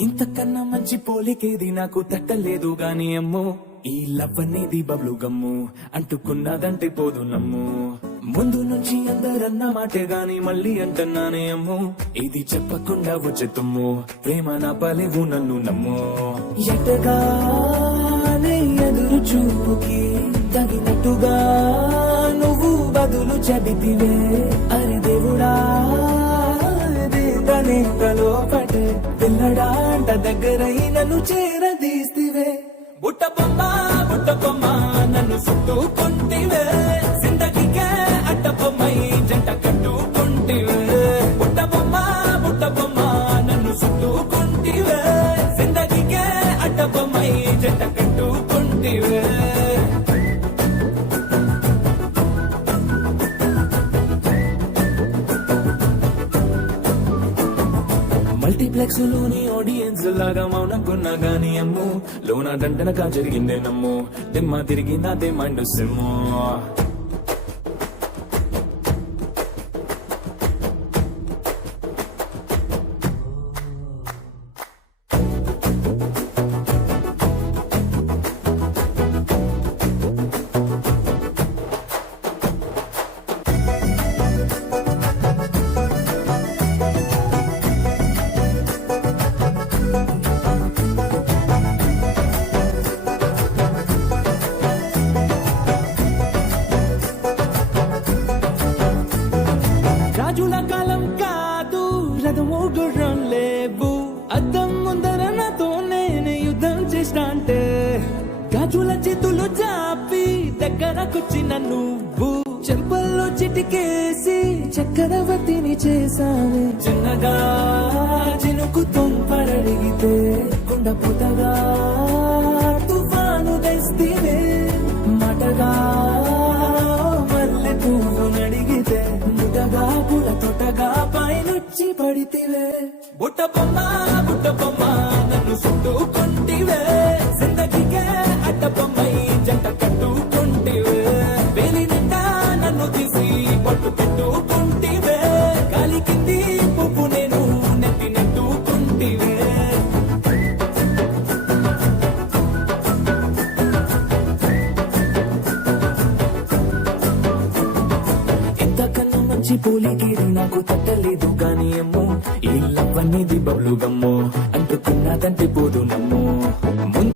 ఇంతకన్నా మంచి పోలికేది నాకు తట్టలేదు గాని అమ్మో ఈ లవ్ అనేది బబ్లు గమ్ము అంటుకున్నదంటే పోదు నమ్ము ముందు నుంచి అందరన్న మాటే గాని మళ్ళీ అంటున్నానే అమ్ము ఇది చెప్పకుండా వచ్చే తుమ్ము ప్రేమ నా పలేవు నన్ను నమ్ము ఎటగానే ఎదురు చూపుకి తగినట్టుగా నువ్వు బదులు చెబితివే అరే దేవుడా తలో పటే పిల్లడాంట దగ్గరై నన్ను చేరదీస్తివే బుట్ట బొమ్మ నన్ను చుట్టుకుంటివే జిందగీకే అట్ట బొమ్మై జంట కట్టుకుంటివే బుట్ట బొమ్మ నన్ను చుట్టుకుంటివే జిందగీకే అట్ట బొమ్మై జంట కట్టుకుంటివే మల్టీప్లెక్స్ లోని ఆడియన్స్ లాగా మౌనంకున్నా గానీ అమ్ము లోన దండనగా జరిగిందే నమ్ము దిమ్మ తిరిగి నాదే మైండ్ సిమ్ము రాజుల కాలం కాదు రథము గుర్రం లేవు అద్దం ముందర నాతో నేను యుద్ధం చేస్తా అంటే గాజుల చేతులు చాపి దగ్గరకొచ్చిన నువ్వు చెంపల్లో చిటికేసి చక్రవర్తిని చేసావే చిన్నగా చినుకు తుంపరడిగితే కుండ పుతగా తుఫాను తెస్తే మటగా మల్లె పువ్వు నడిగితే ముటగా పుల తొటగా పైనుచ్చి పడితివే బుట్ట బొమ్మ నన్ను చుట్టుకుంటివే జిందగీకే అడ్డ బొమ్మై జంట కట్టుకుంటివే వేలి నిండా నన్ను తీసి పట్టు పెట్టుకుంటివే గాలి కింది పువ్వు నేను నెత్తి నెట్టుకుంటివే ఇంతకన్నా మంచి పోలికేది నాకు తట్టలేదు గాని అమ్మో ఈ లవ్ అనేది బబ్లు గమ్ము అంటుకున్నదంటే పోదు నమ్ము